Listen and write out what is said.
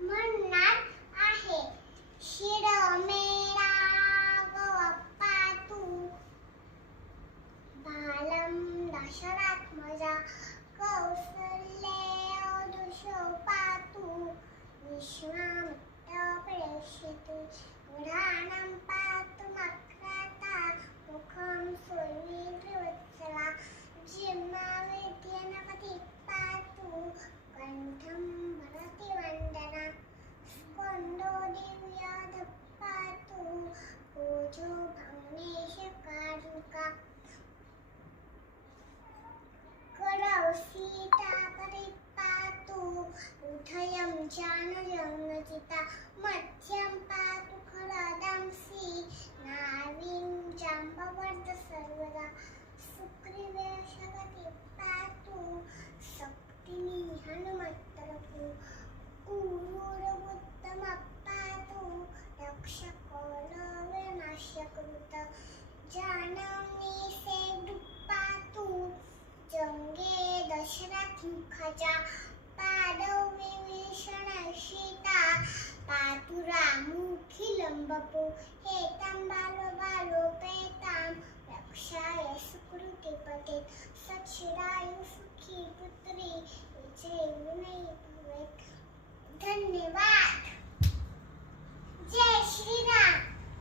म्हणणार आहे. शिड मेळा तू. बालम दशरात मजा. कौशल्य दुशोपा तू. विश्वामित्र प्रेषित गुरा जानयन्नजिता मध्यं पातु खरदंसि नावीं जाम्बवर्ध सर्वदा सुग्रीवेशगति पातु शक्तिनि हनुमत्तरपु ऊरुरवुत्तम पातु रक्षकोलविनाश्यकृत जानन्नि सेतु पातु जङ्गे दशरथमुखजा विभीषण सीता पातु रामुखिलम्बपु हेतं बालो बालो रक्षाय सुखी पुत्री